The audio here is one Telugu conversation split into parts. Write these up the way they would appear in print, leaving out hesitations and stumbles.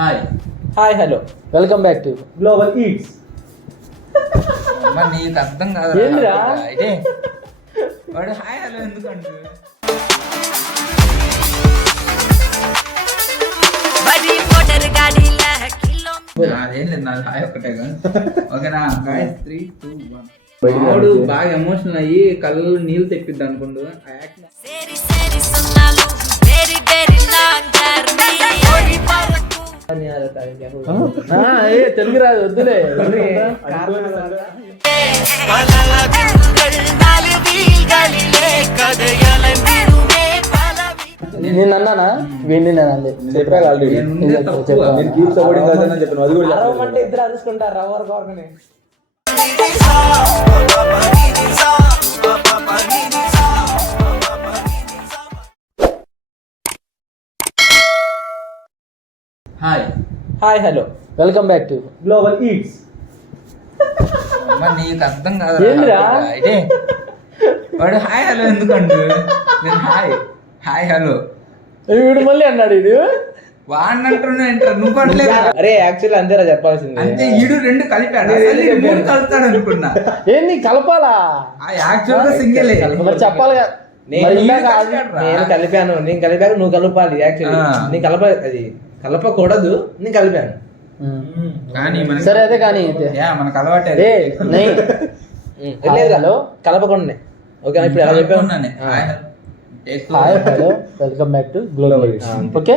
Hi hello welcome back to global eats. మరి నీకు అర్థం కాదు ఏందిరా? ఇదే వాడు హాయ్ హలో ఎందుకంటే అదేం లేదు నాది హాయ్ ఒక్కటే కదా. ఓకేనా గాయస్ 3, 2, 1. వాడు బాగా ఎమోషనల్ అయ్యి కళ్ళు నీళ్ళు తెప్పిద్ది అనుకుంటూ తెలుగు రాదు వద్దులే. నేను అన్నానా వీడిని నేను అంది చెప్పాను ఆల్రెడీ. నేను కీప్ సపోర్టింగ్ us అని చెప్పాను. అది కూడా చెప్పలేదు. అంటే ఇద్దరు అరుచుకుంటారు రవ్వర్ కోరకని. Hi hello welcome back to global eats. మరి నీకు అర్థం కాదు ఏందిరా? ఇదే వాడు హాయ్ హలో ఎందుకంటే నేను హాయ్ హలో వీడు మళ్ళీ అన్నాడు ఇది. వాడినంటున్నా నువ్వు పడలేదు. అరే యాక్చువల్లీ అంతేరా చెప్పాల్సింది. అంటే ఈడు రెండు కలిపాడు. అసలు ఈడు మూడు కలుపుతాడు అనుకున్నా. ఏంది కలపాలా? యాక్చువల్ గా సింగిల్ మరి చెప్పాలిగా. నేను కలిపాను, నేను కలిపాక నువ్వు కలపాలి. యాక్చువల్లీ నేను అది కలపకూడదు, నేను కలిపాను. కానీ సరే అదే కానీ మనకు అలవాటే హలో కలపకుండా. ఓకే ఇప్పుడు ఎలా చెప్పాను. Hi hello welcome back to global. Okay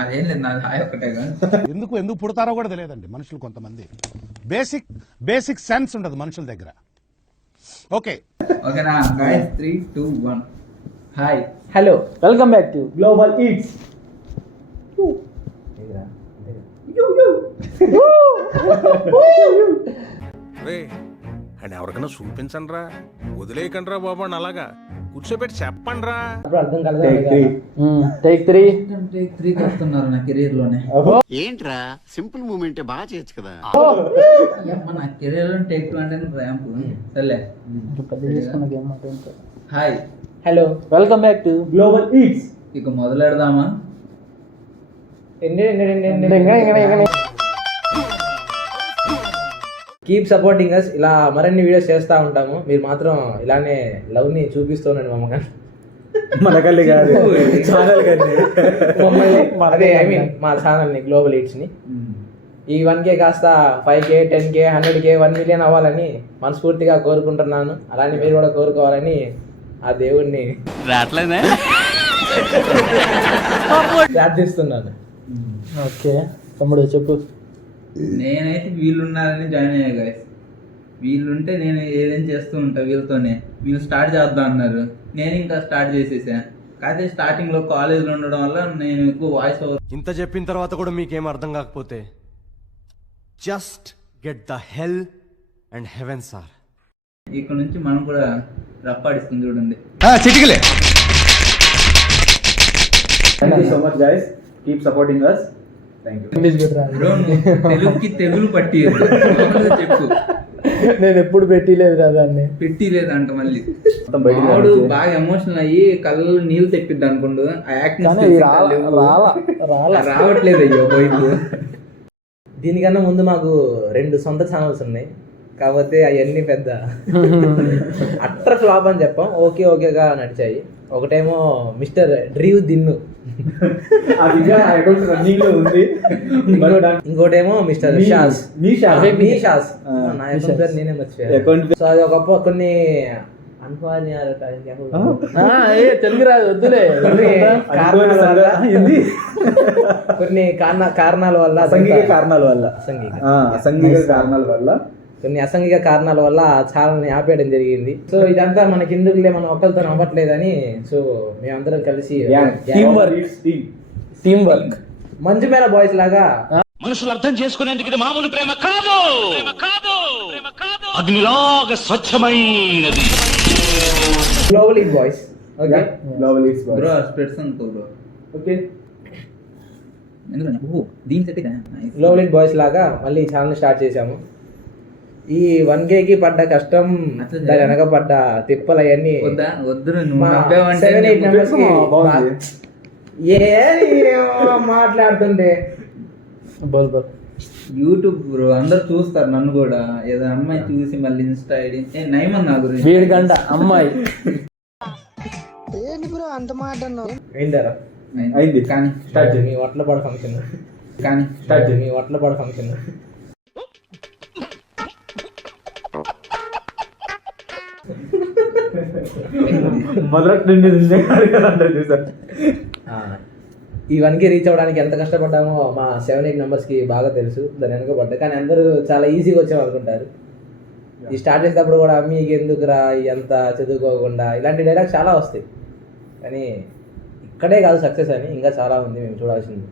అదేం లేదు నాది హాయ్ ఒక్కటే కదా. ఎందుకు పుడతారో కూడా తెలియదండి మనుషులు. కొంతమంది బేసిక్ సెన్స్ ఉండదు మనుషుల దగ్గర. ఓకే ఓకేనా guys 3, 2, 1. Hi hello welcome back to global eats. అని ఎవరికైనా చూపించండి రా, వదిలేయకండి రా బాబు అని అలాగా కూర్చోబెట్టి చెప్పండి రా. అర్థం కలదు. టేక్ 3 వస్తున్నారు నా కెరీర్ లోనే. ఏంట్రా సింపుల్ మూమెంట్ బాగా చేయొచ్చు కదా. నా కెరీర్ లో టేక్ 2 అంటే ర్యాంప్. సర్లే hi hello welcome back to global eats. ఇక మొదలెడదామా? Keep supporting us. ఇలా మరిన్ని వీడియోస్ చేస్తూ ఉంటాము. మీరు మాత్రం ఇలానే లవ్ని చూపిస్తున్నాను మమ్మల్ని. మనకల్లి కాదు ఛానల్ కానీ మమ్మల్ని అదే ఐ మీన్ మా ఛానల్ని గ్లోబల్ ఈట్స్ని. ఈ 1K కాస్త 5K, 10K, 100K, 1 మిలియన్ అవ్వాలని మనస్ఫూర్తిగా కోరుకుంటున్నాను. అలానే మీరు కూడా కోరుకోవాలని ఆ దేవుణ్ణి ప్రార్థిస్తున్నాను. ఓకే తమ్ముడు చెప్పు. నేనైతే వీళ్ళున్నారని జాయిన్ అయ్యా గాయస్. వీళ్ళుంటే నేను ఏదైనా చేస్తూ ఉంటా వీళ్ళతోనే. వీళ్ళు స్టార్ట్ చేద్దాం అన్నారు, నేను ఇంకా స్టార్ట్ చేసేసా. కాకపోతే స్టార్టింగ్లో కాలేజ్లో ఉండడం వల్ల నేను ఎక్కువ వాయిస్ ఓవర్. ఇంత చెప్పిన తర్వాత కూడా మీకేం అర్థం కాకపోతే just get the hell and heaven sir. ఇక్కడ నుంచి మనం కూడా రప్పాడిస్తుంది చూడండి. చిటికలే. Thank you so much guys. Keep supporting us. Thank you. Bro తెలుగుకి తెగులు పట్టి చెప్పు. నేను ఎప్పుడు పెట్టిలేదు దాన్ని. పెట్టిలేదంట మళ్ళీ. బయటికి వాడు బాగా ఎమోషనల్ అయ్యి కళ్ళు నీళ్ళు తెప్పిద్ది అనుకుంటూ ఆ యాక్టింగ్ రావట్లేదు అయ్యో వైపు. దీనికన్నా ముందు మాకు 2 సొంత ఛానల్స్ ఉన్నాయి. కాకపోతే అవన్నీ పెద్ద అట్టర్ ఫ్లాప్ అని చెప్పాం. ఓకేగా నడిచాయి. ఒకటేమో మిస్టర్ డ్రీవ్ దిన్ను, ఇంకోటేమో మిస్టర్ షాస్. నా అకౌంట్ పేరు నేనే మర్చిపోయాను. సో అది ఒక కొన్ని తెలుగు రాదు వద్దులే. కొన్ని కారణాల వల్ల కొన్ని అసంఘిక కారణాల వల్ల ఛానల్ని ఆపేయడం జరిగింది. సో ఇదంతా మనకి ఎందుకులే, మనం ఒకరితో అవ్వట్లేదని సో మేమందరం కలిసి టీమ్ వర్క్ మంచిమేర బాయ్స్ లాగా మనుషులు అర్థం చేసుకునేందుకు ఇది మామూలు ప్రేమ కాదు, అగ్నిలాగా స్వచ్ఛమైనది. Global eat boys. Okay global eats bro spreads అనుకో బ్రో. ఓకే ఎందుకంటే దీని సెట్ గ్లోబల్ ఈట్ బాయ్స్ లాగా మళ్ళీ ఛానల్ స్టార్ట్ చేసాము. ఈ 1Kకి పడ్డ కష్టం, దాని వెనక పడ్డ తిప్పలు అవన్నీ వద్దు మాట్లాడుతుంటే బోల్ బోల్. యూట్యూబ్ బ్రో అందరు చూస్తారు నన్ను కూడా, ఏదో అమ్మాయి చూసి మళ్ళీ ఇన్స్టా ఐడి నయమన్ నా గురించి వీడికంట అమ్మాయి ఏంటారా అయింది కానీ స్టార్ట్ చేయి. మీ వట్లపాడు ఫంక్షన్ కానీ స్టార్ట్ చేయి. మీ వట్లపాడు ఫంక్షన్ మొదటి నుండి చూసారు. ఈ 1K రీచ్ అవ్వడానికి ఎంత కష్టపడ్డామో మా 7-8 మెంబర్స్కి బాగా తెలుసు. దాని వెనకబడ్డా కానీ అందరూ చాలా ఈజీగా వచ్చాము అనుకుంటారు. ఈ స్టార్ట్ చేసేటప్పుడు కూడా మీకు ఎందుకురా ఎంత చదువుకోకుండా ఇలాంటి డైలాగ్స్ చాలా వస్తాయి. కానీ ఇక్కడే కాదు సక్సెస్ అని, ఇంకా చాలా ఉంది మేము చూడాల్సింది.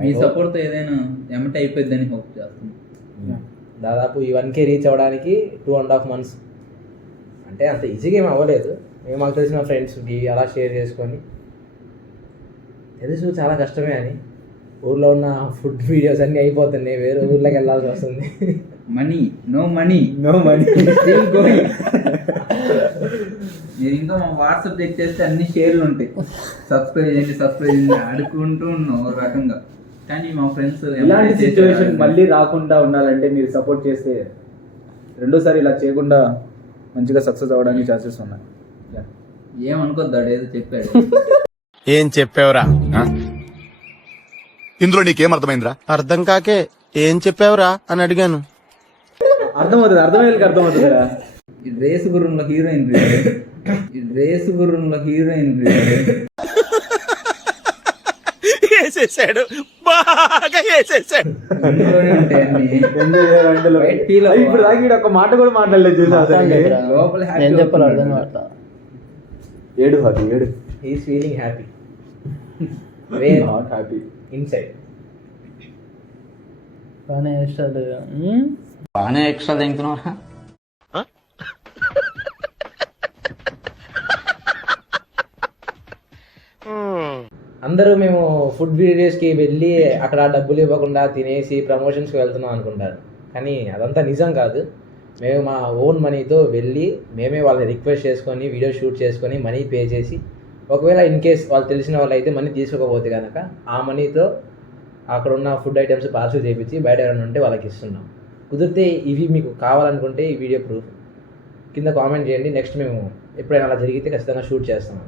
మీ సపోర్ట్తో ఏదైనా ఎమట అయిపోద్దని హోప్ చేస్తున్నాం. దాదాపు ఈ 1K రీచ్ అవ్వడానికి 2.5 months. అంటే అంత ఈజీగా ఏమి అవ్వలేదు. మేము మాకు తెలిసిన ఫ్రెండ్స్కి అలా షేర్ చేసుకొని తెలుసు చాలా కష్టమే అని. ఊర్లో ఉన్న ఫుడ్ వీడియోస్ అన్నీ అయిపోతున్నాయి, వేరే ఊర్లోకి వెళ్ళాల్సి వస్తుంది. Money no money no money still going. మీరు ఇంకా మా వాట్సాప్ చెక్ చేస్తే అన్ని షేర్లు ఉంటాయి, సబ్స్క్రైబ్ చేయండి అడుక్కుంటూ ఉన్నాం ఒక రకంగా. కానీ మా ఫ్రెండ్స్ ఇలాంటి సిచ్యువేషన్ మళ్ళీ రాకుండా ఉండాలంటే మీరు సపోర్ట్ చేస్తే రెండోసారి ఇలా చేయకుండా మంచిగా సక్సెస్ అవ్వడానికి ఛాన్సెస్ ఉన్నాయి. ఏమనుకోద్దాడు ఏదో చెప్పాడు. ఏం చెప్పావురా? ఇందులో నీకేం అర్థమైందిరా? అర్థం కాకే ఏం చెప్పావురా అని అడిగాను. అర్థమవుతుంది, అర్థమవుతుంది కదా. ఈ రేసు గుర్రంలో హీరోయిన్ వేసేసాడు, బాగా వేసేసాడు. ఇప్పుడు దాకా ఒక మాట కూడా మాట్లాడలేదు చూసా. లోపల ఏం చెప్పాలి అర్థం కావట్లా. ఏడు హ్యాపీ, ఏడు is feeling happy not happy inside. బాగానే ఇష్టాలు బాగానే ఎక్స్ట్రా తింటున్నావా? అందరూ మేము ఫుడ్ వీడియోస్కి వెళ్ళి అక్కడ డబ్బులు ఇవ్వకుండా తినేసి ప్రమోషన్స్కి వెళ్తున్నాం అనుకుంటారు. కానీ అదంతా నిజం కాదు. మేము మా ఓన్ మనీతో వెళ్ళి మేమే వాళ్ళని రిక్వెస్ట్ చేసుకొని వీడియో షూట్ చేసుకొని మనీ పే చేసి, ఒకవేళ ఇన్ కేస్ వాళ్ళు తెలిసిన వాళ్ళు అయితే మనీ తీసుకోకపోతే కనుక ఆ మనీతో అక్కడ ఉన్న ఫుడ్ ఐటమ్స్ పార్సల్ చేయించి బయట ఎవరైనా ఉంటే వాళ్ళకి ఇస్తున్నాం. కుదిరితే ఇవి మీకు కావాలనుకుంటే ఈ వీడియో ప్రూఫ్ కింద కామెంట్ చేయండి. నెక్స్ట్ మేము ఎప్పుడైనా అలా జరిగితే ఖచ్చితంగా షూట్ చేస్తాం.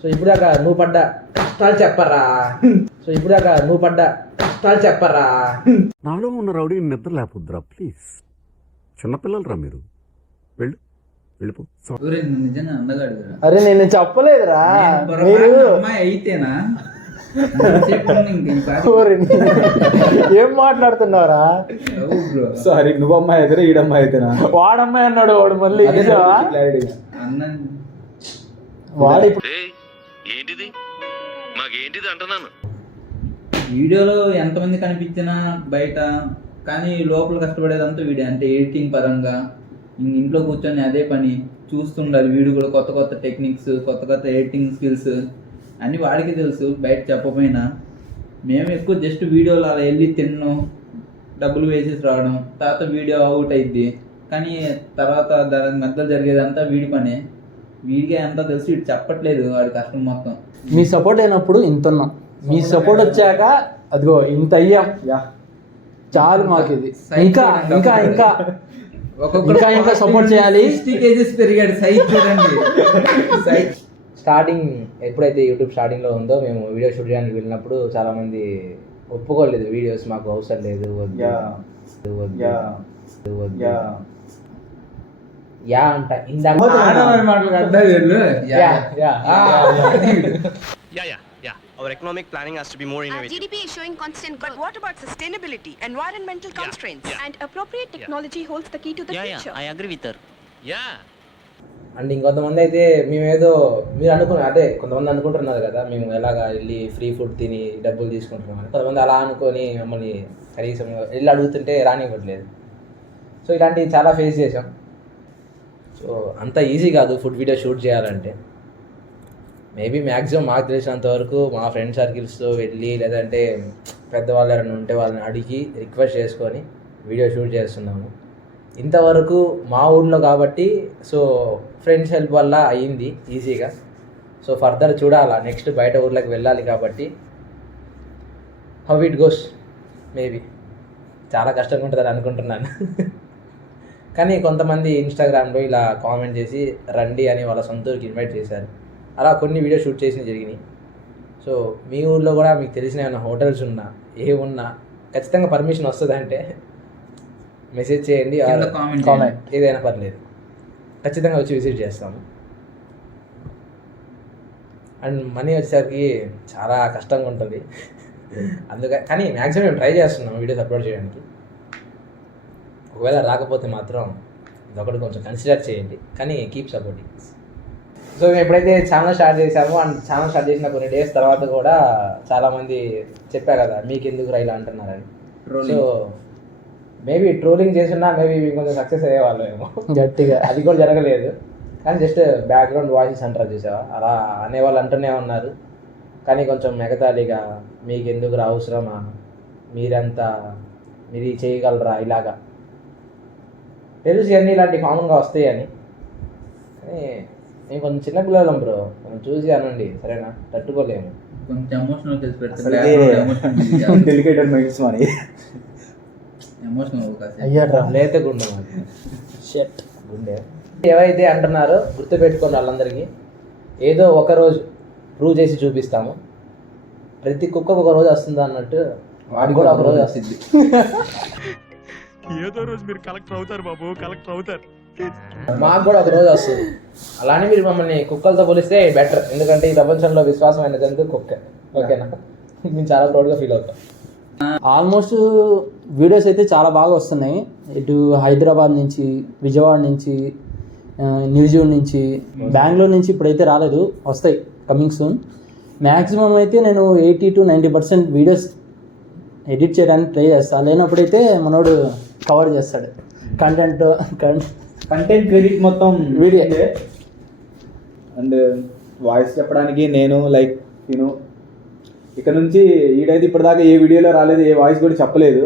సో ఇప్పుడు దాకా నువ్వు పడ్డ కష్టాలు చెప్పరా. నాలో ఉన్న రౌడీ నిద్ర లేకపోద్దురా ప్లీజ్. చిన్నపిల్లలరా మీరు, వెళ్ళిపో. నిజంగా అందగాడు. అరే నేను చెప్పలేదురా. అమ్మాయి అయితేనా ఏం మాట్లాడుతున్నావురా? సారీ, నువ్వు అమ్మాయి అయితే ఈడమ్మాయి అయితేనా? వాడమ్మాయి అన్నాడు వాడు. మళ్ళీ వాడు ఏంటిది మాకేంటిది అంటున్నాను. వీడియోలో ఎంతమంది కనిపించినా బయట, కానీ లోపల కష్టపడేదంతా వీడియో. అంటే ఎడిటింగ్ పరంగా ఇంట్లో కూర్చొని అదే పని చూస్తుండాలి. వీడియో కూడా కొత్త కొత్త టెక్నిక్స్, కొత్త కొత్త ఎడిటింగ్ స్కిల్స్ అన్నీ వాడికి తెలుసు, బయట చెప్పకపోయినా. మేము ఎక్కువ జస్ట్ వీడియోలో అలా వెళ్ళి తిన్నాం, డబ్బులు వేసేసి రావడం, తర్వాత వీడియో అవుట్ అయింది. కానీ తర్వాత దాని మధ్యలో జరిగేదంతా వీడి పనే. వీడికే అంతా తెలుసు, వీడు చెప్పట్లేదు వాడి కష్టం మొత్తం. మీ సపోర్ట్ అయినప్పుడు ఇంత ఉన్నాం, మీ సపోర్ట్ వచ్చాక అదిగో ఇంత అయ్యాం. చాలు మాకు ఇది. ఇంకా ఇంకా ఇంకా ఇంకా సపోర్ట్ చేయాలి. 60 kgs పెరిగాడు. సైజ్ చూడండి. స్టార్టింగ్ ఎప్పుడైతే యూట్యూబ్ స్టార్టింగ్లో ఉందో మేము వీడియో షూట్ చేయడానికి వెళ్ళినప్పుడు చాలామంది ఒప్పుకోలేదు, వీడియోస్ మాకు అవసరం లేదు, యా అంట ఇందాక Our economic planning has to be more innovative. GDP is showing constant growth. But what about sustainability, environmental constraints? And appropriate technology holds the key to the future. I agree with her. And ఇంకొంతమంది అయితే మేమేదో మీరు అదే కొంతమంది అనుకుంటున్నారు కదా మేము ఎలాగా వెళ్ళి ఫ్రీ ఫుడ్ తిని డబ్బులు తీసుకుంటున్నామని. కొంతమంది అలా అనుకొని మమ్మల్ని కనీసం వెళ్ళి అడుగుతుంటే రానివ్వట్లేదు. సో ఇలాంటివి చాలా ఫేస్ చేసాం. సో అంత ఈజీ కాదు ఫుడ్ వీడియో షూట్ చేయాలంటే. మేబీ మ్యాక్సిమం మాకు తెలిసినంత వరకు మా ఫ్రెండ్ సర్కిల్స్తో వెళ్ళి లేదంటే పెద్దవాళ్ళు ఎవరైనా ఉంటే వాళ్ళని అడిగి రిక్వెస్ట్ చేసుకొని వీడియో షూట్ చేస్తున్నాము. ఇంతవరకు మా ఊర్లో కాబట్టి సో ఫ్రెండ్స్ హెల్ప్ వల్ల అయ్యింది ఈజీగా. సో ఫర్దర్ చూడాలా, నెక్స్ట్ బయట ఊర్లోకి వెళ్ళాలి కాబట్టి హౌ ఇట్ గోస్ మేబీ చాలా కష్టంగా ఉంటుందని అనుకుంటున్నాను. కానీ కొంతమంది ఇన్స్టాగ్రామ్లో ఇలా కామెంట్ చేసి రండి అని వాళ్ళ సొంత ఊరికి ఇన్వైట్ చేశారు. అలా కొన్ని వీడియో షూట్ చేసినవి జరిగినాయి. సో మీ ఊర్లో కూడా మీకు తెలిసిన ఏమైనా హోటల్స్ ఉన్నా ఏమున్నా ఖచ్చితంగా పర్మిషన్ వస్తుందంటే మెసేజ్ చేయండి, కింద comment కామెంట్ ఏదైనా పర్లేదు, ఖచ్చితంగా వచ్చి విజిట్ చేస్తాము. అండ్ మనీ వచ్చేసరికి చాలా కష్టంగా ఉంటుంది, అందుకని కానీ మ్యాక్సిమం మేము ట్రై చేస్తున్నాం వీడియోస్ అప్లోడ్ చేయడానికి. ఒకవేళ రాకపోతే మాత్రం ఇదొకటి కొంచెం కన్సిడర్ చేయండి, కానీ కీప్ సపోర్టింగ్. సో మేము ఎప్పుడైతే ఛానల్ స్టార్ట్ చేసామో అండ్ ఛానల్ స్టార్ట్ చేసిన కొన్ని డేస్ తర్వాత కూడా చాలామంది చెప్పా కదా మీకు ఎందుకు ఇలా అంటున్నారని. సో మేబీ ట్రోలింగ్ చేసినా మేబీ మీకు కొంచెం సక్సెస్ అయ్యేవాళ్ళు ఏమో గట్టిగా, అది కూడా జరగలేదు. కానీ జస్ట్ బ్యాక్గ్రౌండ్ వాయిసెస్ అంటారు చూసావా, అలా అనేవాళ్ళు అంటూనే ఉన్నారు. కానీ కొంచెం ఎగతాళిగా మీకు ఎందుకు అవసరమా, మీరు చేయగలరా, ఇలాగా తెలుసు అన్నీ ఇలాంటి కామన్గా వస్తాయని. కానీ మేము కొంచెం చిన్నపిల్లలం బ్రో, మనం చూసి అనండి సరేనా, తట్టుకోలేము. కొంచెం ఎమోషనల్ తెలిసి డెలికేటెడ్ మైండ్స్ మరి ఎమోషనల్ లేతే గుండె మాది షెట్ గుండె. ఎవరైతే అంటున్నారో గుర్తుపెట్టుకోండి వాళ్ళందరికీ, ఏదో ఒకరోజు ప్రూవ్ చేసి చూపిస్తాము. ప్రతి కుక్కకు ఒక రోజు వస్తుంది అన్నట్టు వాడికి కూడా ఒక రోజు వస్తుంది. ఏదో రోజు మీరు కలెక్టర్ అవుతారు బాబు, కలెక్టర్ అవుతారు. మాకు కూడా ఒక రోజు వస్తుంది. అలానే మీరు మమ్మల్ని కుక్కలతో పోలిస్తే బెటర్, ఎందుకంటే ఈ ప్రపంచంలో విశ్వాసమైన జంతువు కుక్క. ఓకేనా, మేము చాలా ప్రౌడ్గా ఫీల్ అవుతాం. ఆల్మోస్ట్ వీడియోస్ అయితే చాలా బాగా వస్తున్నాయి. ఇటు హైదరాబాద్ నుంచి, విజయవాడ నుంచి, న్యూజిలాండ్ నుంచి, బెంగళూరు నుంచి ఇప్పుడైతే రాలేదు, వస్తాయి కమింగ్ సూన్. మ్యాక్సిమం అయితే నేను 80 to 90% వీడియోస్ ఎడిట్ చేయడానికి ట్రై చేస్తాను. లేనప్పుడైతే మనోడు కవర్ చేస్తాడు కంటెంట్ క్రెడిట్ మొత్తం వీడియో. అండ్ వాయిస్ చెప్పడానికి నేను లైక్ ఇక్కడ నుంచి ఈడైతే ఇప్పటిదాకా ఏ వీడియోలో రాలేదు, ఏ వాయిస్ కూడా చెప్పలేదు.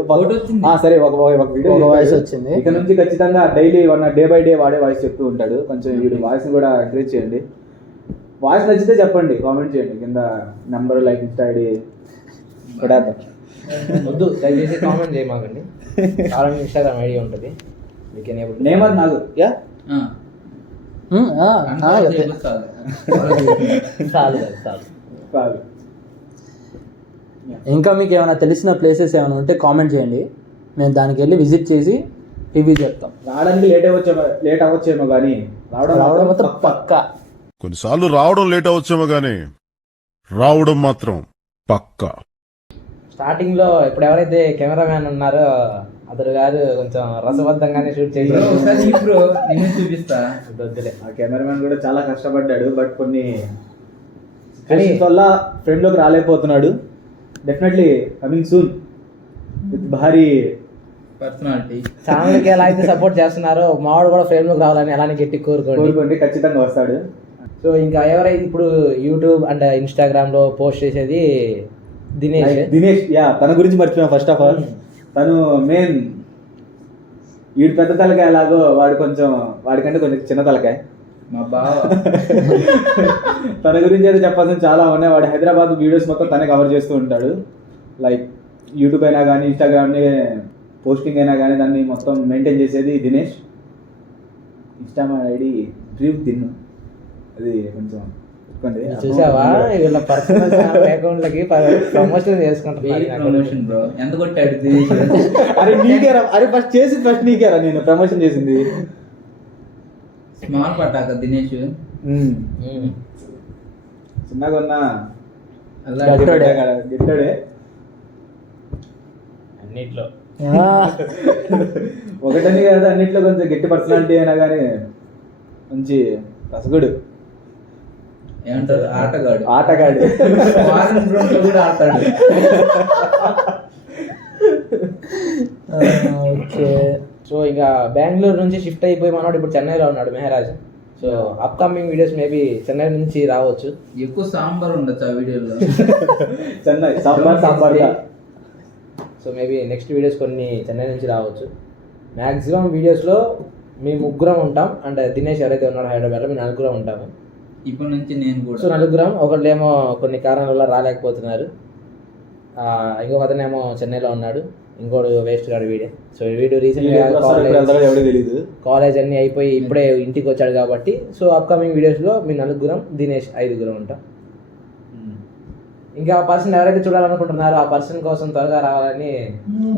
సరే ఒక వీడియో వాయిస్ వచ్చింది. ఇక్కడ నుంచి ఖచ్చితంగా డైలీ డే బై డే వాడే వాయిస్ చెప్తూ ఉంటాడు. కొంచెం వీడు వాయిస్ని కూడా ఎంకరేజ్ చేయండి. వాయిస్ నచ్చితే చెప్పండి, కామెంట్ చేయండి కింద, నెంబర్, లైక్, ఇన్స్టా ఐడి వద్దు దయచేసి కామెంట్ చేయమాకండి. చాలా ఇన్స్టాగ్రామ్ ఐడి ఉంటుంది, నేమర్ నాకు చాలు. ఇంకా మీకు ఏమైనా తెలిసిన ప్లేసెస్ ఏమైనా ఉంటే కామెంట్ చేయండి, మేము దానికి వెళ్ళి విజిట్ చేసి రివ్యూ చెప్తాం. రావడానికి లేట్ అవ్వచ్చేమో కానీ రావడం మాత్రం పక్కా. కొన్నిసార్లు రావడం లేట్ అవచ్చేమో కానీ రావడం మాత్రం పక్కా. స్టార్టింగ్ లో ఇప్పుడు ఎవరైతే కెమెరామ్యాన్ ఉన్నారో అతడు గారు కొంచెం రసబద్ధంగానే షూట్ చేశారు. చూపిస్తా. ఆ కెమెరామ్యాన్ కూడా చాలా కష్టపడ్డాడు, బట్ కొన్ని వల్ల ఫ్రేమ్ లోకి రాలేకపోతున్నాడు. డెఫినెట్లీ కమింగ్ సూన్ విత్ భారీ పర్సనాలిటీ. ఛానల్కి ఎలా అయితే సపోర్ట్ చేస్తున్నారో మావాడు కూడా ఫ్రేమ్ లోకి రావాలని అలానే గట్టి కోరుకోండి, ఖచ్చితంగా వస్తాడు. సో ఇంకా ఎవరైతే ఇప్పుడు యూట్యూబ్ అండ్ ఇన్స్టాగ్రామ్ లో పోస్ట్ చేసేది దినేష్. తన గురించి మర్చిపోయాం. ఫస్ట్ ఆఫ్ ఆల్ తను మెయిన్ వీడి పెద్ద తలకాయ ఎలాగో వాడికంటే కొంచెం చిన్న తలకాయ మా బావ. తన గురించి అయితే చెప్పాల్సిన చాలా ఉన్నాయి. వాడు హైదరాబాద్ వీడియోస్ మొత్తం తనే కవర్ చేస్తూ ఉంటాడు. లైక్ యూట్యూబ్ అయినా కానీ, ఇన్స్టాగ్రామ్ని పోస్టింగ్ అయినా కానీ దాన్ని మొత్తం మెయింటైన్ చేసేది దినేష్. ఇన్స్టాగ్రామ్ ఐడి డ్రీవ్ తిన్ను, అది కొంచెం చూసావా వీళ్ళ పర్సనల్ అకౌంట్లకి ప్రమోషన్ ప్రమోషన్ బ్రో ఎంత కొట్టాడు. అరే ఫస్ట్ నీకేరా నేను ప్రమోషన్ చేసింది. స్మాల్ పట్టాక దినేష్ చిన్నగా ఉన్నా గిట్టాడే అన్నిట్లో. ఒకటని కదా, అన్నిట్లో కొంచెం గట్టి పర్సనాలిటీ అయినా కానీ మంచి రసగుడు. ఏమంటారు, ఆటగాడు. కూడా ఆడతాడు. ఓకే. సో ఇక బెంగళూరు నుంచి షిఫ్ట్ అయిపోయి మనోడు ఇప్పుడు చెన్నైలో ఉన్నాడు Mehraj. So upcoming videos maybe Chennai నుంచి రావచ్చు. ఎక్కువ సాంబార్ ఉండొచ్చు ఆ వీడియోలో. Chennai sambar. So maybe next videos కొన్ని చెన్నై నుంచి రావచ్చు. మ్యాక్సిమం వీడియోస్లో మేము ముగ్గురం ఉంటాం, అండ్ దినేష్ ఎవరైతే ఉన్నాడో హైదరాబాద్లో మేము నలుగురం ఉంటాము. ఇప్పటి నుంచి నేను సో కూడా నలుగురం, ఒకళ్ళేమో కొన్ని కారణాల వల్ల రాలేకపోతున్నారు, ఇంకొక అతనేమో చెన్నైలో ఉన్నాడు, ఇంకోడు వేస్ట్ గాడు వీడే. సో వీడు రీసెంట్గా ఎవడో తెలియదు. కాలేజ్ అన్నీ అయిపోయి ఇప్పుడే ఇంటికి వచ్చాడు కాబట్టి, సో అప్కమింగ్ వీడియోస్లో మీ నలుగురం, దినేష్ 5గురం ఉంటాం. ఇంకా ఆ పర్సన్ ఎవరైతే చూడాలనుకుంటున్నారో ఆ పర్సన్ కోసం త్వరగా రావాలని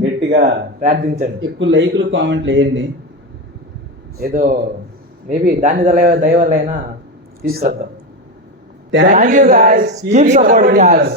గట్టిగా ప్రార్థించండి. ఎక్కువ లైక్లు కామెంట్లు వేయండి. ఏదో మేబీ దాని దయ వల్ల అయినా తీసుకొద్దాం. Thank you guys. Keep supporting us.